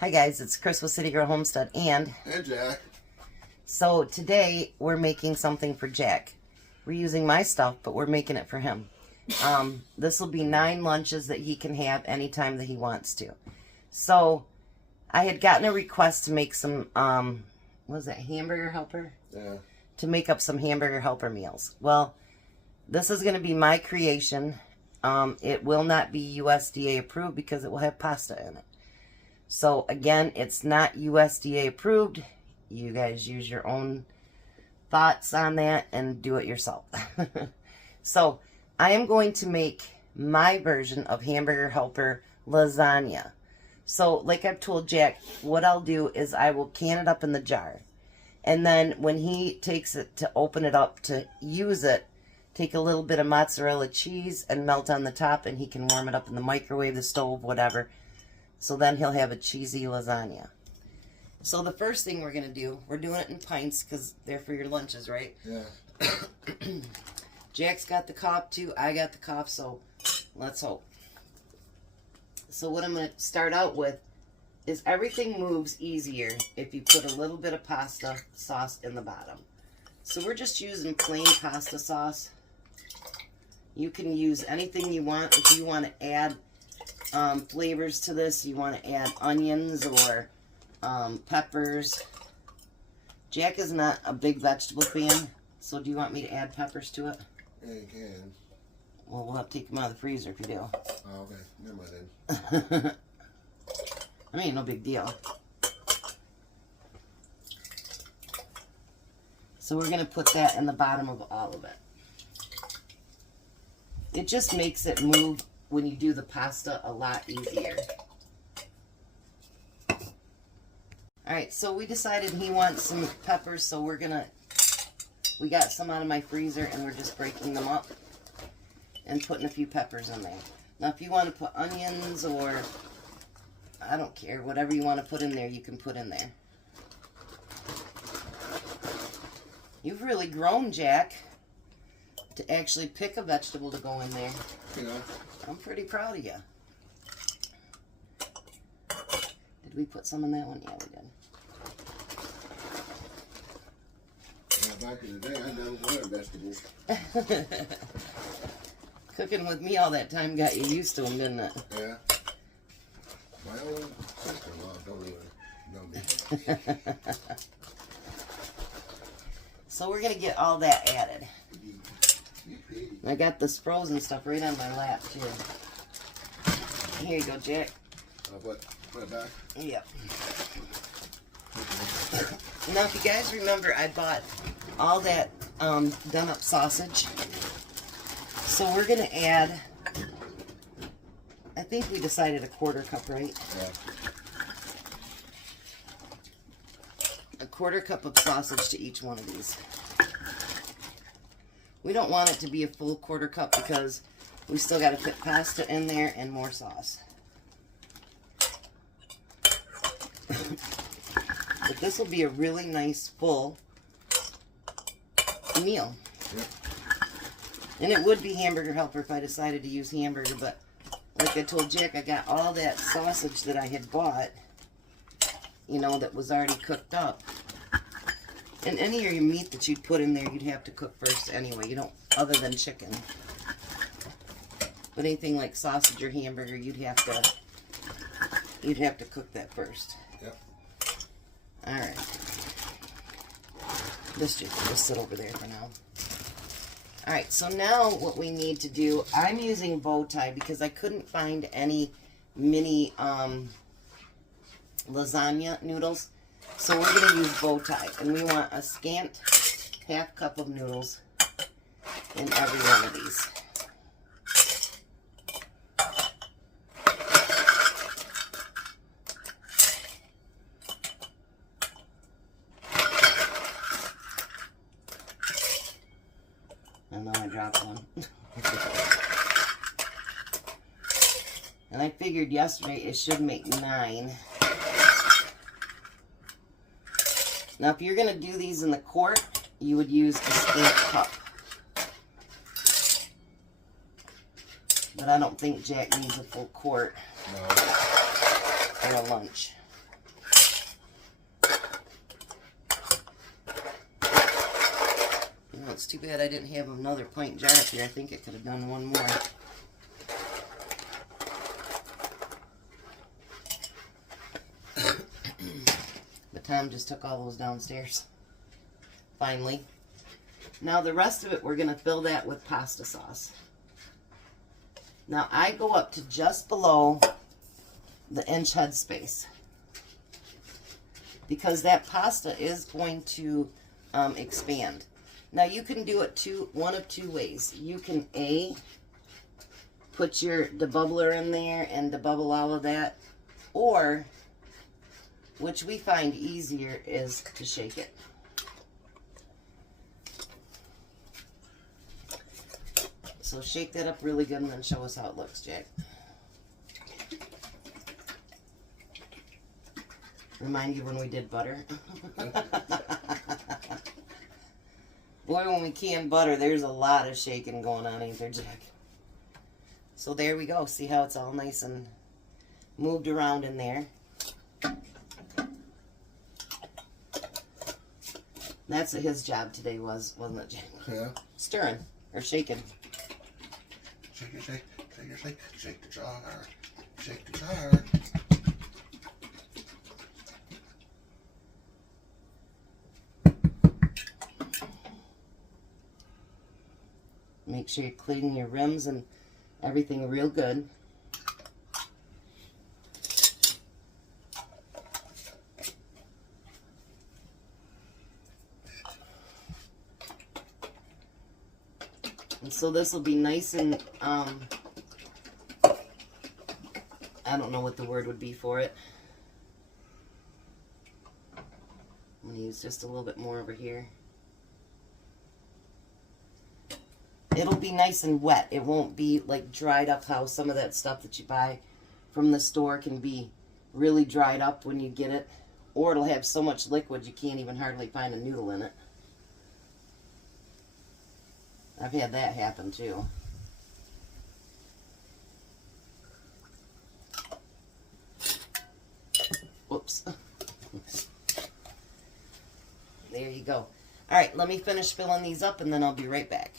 Hi guys, it's Chris with City Girl Homestead and Jack. So today we're making something for Jack. We're using my stuff, but we're making it for him. This will be 9 lunches that he can have anytime that he wants to. So I had gotten a request to make some, what was that, hamburger helper? Yeah. To make up some hamburger helper meals. Well, this is going to be my creation. It will not be USDA approved because it will have pasta in it. So again, it's not USDA approved. You guys use your own thoughts on that and do it yourself. So I am going to make my version of hamburger helper lasagna. So like I've told Jack, what I'll do is I will can it up in the jar. And then when he takes it to open it up to use it, take a little bit of mozzarella cheese and melt on the top, and he can warm it up in the microwave, the stove, whatever. So then he'll have a cheesy lasagna. So the first thing we're going to do, we're doing it in pints because they're for your lunches, right? Yeah. Jack's got the cough too. I got the cough, so let's hope. So what I'm going to start out with is everything moves easier if you put a little bit of pasta sauce in the bottom. So we're just using plain pasta sauce. You can use anything you want. If you want to add flavors to this, you want to add onions or peppers. Jack is not a big vegetable fan, so do you want me to add peppers to it? Yeah, you can. Well, we'll have to take them out of the freezer if you do. Oh, okay. Never mind then. I mean, no big deal. So we're going to put that in the bottom of all of it. It just makes it move when you do the pasta a lot easier. Alright, so we decided he wants some peppers, so we got some out of my freezer and we're just breaking them up and putting a few peppers in there. Now if you want to put onions or, I don't care, whatever you want to put in there, you can put in there. You've really grown, Jack, to actually pick a vegetable to go in there. Yeah. I'm pretty proud of you. Did we put some in that one? Yeah, we did. Back in the day, I never wanted vegetables. Cooking with me all that time got you used to them, didn't it? Yeah. My own sister-in-law don't even know me. So we're going to get all that added. I got this frozen stuff right on my lap, too. Here you go, Jack. Put it back? Yep. Now, if you guys remember, I bought all that done-up sausage. So we're going to add, I think we decided a 1/4 cup, right? Yeah. A 1/4 cup of sausage to each one of these. We don't want it to be a full 1/4 cup because we still got to put pasta in there and more sauce. But this will be a really nice full meal. Yep. And it would be hamburger helper if I decided to use hamburger, but like I told Jack, I got all that sausage that I had bought, you know, that was already cooked up. And any of your meat that you'd put in there, you'd have to cook first anyway. You don't, other than chicken. But anything like sausage or hamburger, you'd have to cook that first. Yep. All right. This just sit over there for now. All right. So now what we need to do, I'm using bowtie because I couldn't find any mini lasagna noodles. So we're going to use bowtie, and we want a scant 1/2 cup of noodles in every one of these. And then I dropped one. And I figured yesterday it should make 9. Now, if you're going to do these in the quart, you would use a scant cup. But I don't think Jack needs a full quart for a lunch. It's too bad I didn't have another pint jar up here. I think I could have done one more. But Tom just took all those downstairs. Finally. Now the rest of it, we're going to fill that with pasta sauce. Now I go up to just below the inch head space, because that pasta is going to expand. Now you can do it one of two ways. You can put your debubbler in there and debubble all of that, or, which we find easier, is to shake it. So shake that up really good and then show us how it looks, Jack. Remind you when we did butter. Boy, when we can butter, there's a lot of shaking going on, ain't there, Jack? So there we go. See how it's all nice and moved around in there. That's what his job today was, wasn't it, Jack? Yeah. Stirring or shaking. Shake it, shake, shake it, shake, shake the jar, shake the jar. Make sure you clean your rims and everything real good. And so this will be nice and, I don't know what the word would be for it. I'm going to use just a little bit more over here. It'll be nice and wet. It won't be like dried up, how some of that stuff that you buy from the store can be really dried up when you get it. Or it'll have so much liquid you can't even hardly find a noodle in it. I've had that happen too. Whoops. There you go. Alright, let me finish filling these up and then I'll be right back.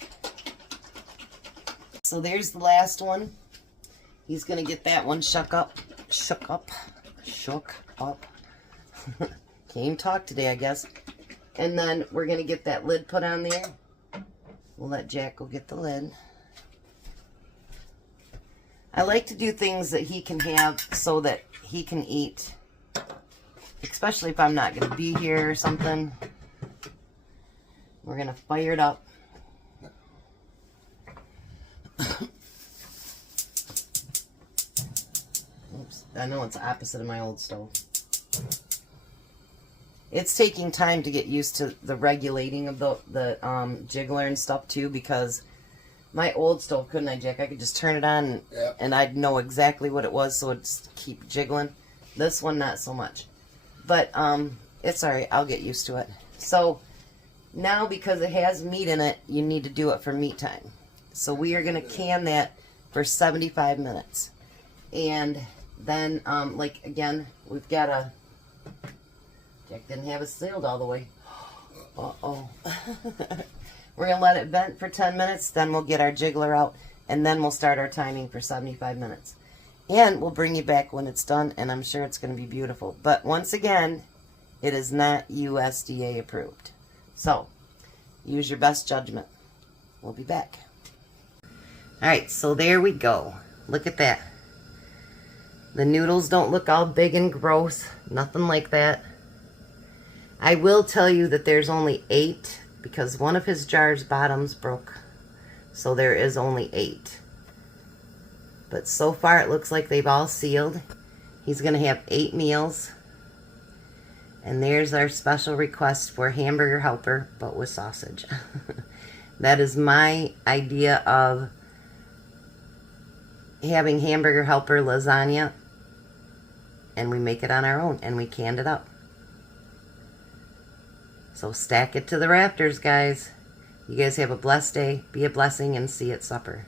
So there's the last one. He's going to get that one shook up. Can't even talk today, I guess. And then we're going to get that lid put on there. We'll let Jack go get the lid. I like to do things that he can have so that he can eat. Especially if I'm not going to be here or something. We're going to fire it up. Oops, I know it's opposite of my old stove. It's taking time to get used to the regulating of the jiggler and stuff too, because my old stove, couldn't I, Jack? I could just turn it on and I'd know exactly what it was, so it'd keep jiggling. This one, not so much. But it's alright, I'll get used to it. So now, because it has meat in it, you need to do it for meat time. So we are going to can that for 75 minutes. And then, like, again, we've got a... Jack didn't have it sealed all the way. Uh-oh. We're going to let it vent for 10 minutes, then we'll get our jiggler out, and then we'll start our timing for 75 minutes. And we'll bring you back when it's done, and I'm sure it's going to be beautiful. But once again, it is not USDA approved. So, use your best judgment. We'll be back. Alright, so there we go. Look at that. The noodles don't look all big and gross. Nothing like that. I will tell you that there's only 8 because one of his jar's bottoms broke. So there is only 8. But so far it looks like they've all sealed. He's going to have 8 meals. And there's our special request for hamburger helper, but with sausage. That is my idea of having hamburger helper lasagna. And we make it on our own, and we canned it up. So stack it to the rafters, guys. You guys have a blessed day. Be a blessing, and see you at supper.